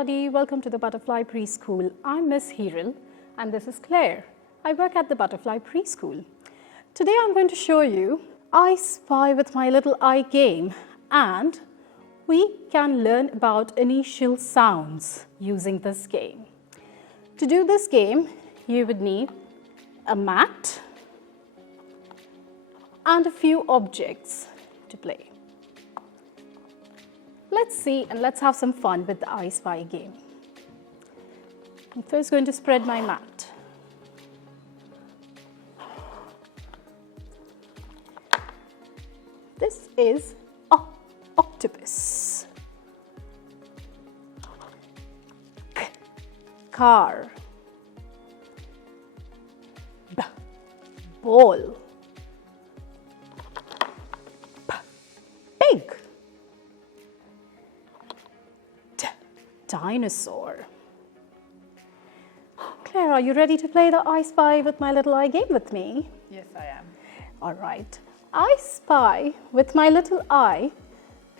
everybody, welcome to the Butterfly Preschool. I'm Miss Hiral and this is Claire. I work at the Butterfly Preschool. Today I'm going to show you I Spy with My Little Eye game, and we can learn about initial sounds using this game. To do this game, you would need a mat and a few objects to play. Let's see and let's have some fun with the I Spy game. I'm first going to spread my mat. This is an octopus. Car. Ball. Pig. Dinosaur. Claire, are you ready to play the I Spy with My Little Eye game with me? Yes, I am. All right. I spy with my little eye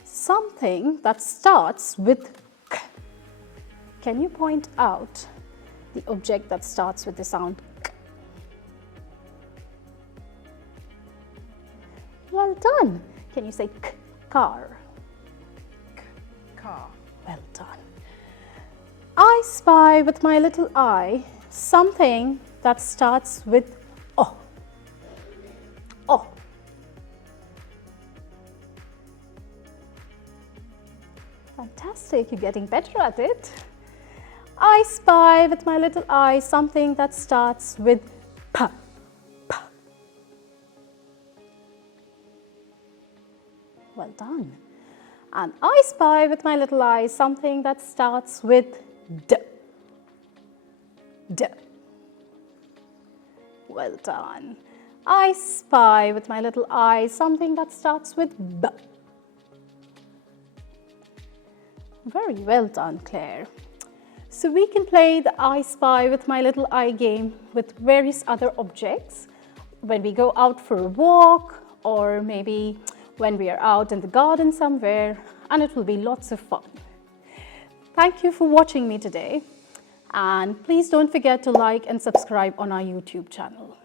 something that starts with K. Can you point out the object that starts with the sound K? Well done. Can you say K, car? K, car. Well done. I spy with my little eye something that starts with O. O. Fantastic, you're getting better at it. I spy with my little eye something that starts with P. P. Well done. And I spy with my little eye something that starts with D. D. Well done. I spy with my little eye something that starts with B. Very well done, Claire. So we can play the I Spy with My Little Eye game with various other objects when we go out for a walk, or maybe when we are out in the garden somewhere, and it will be lots of fun. Thank you for watching me today, and please don't forget to like and subscribe on our YouTube channel.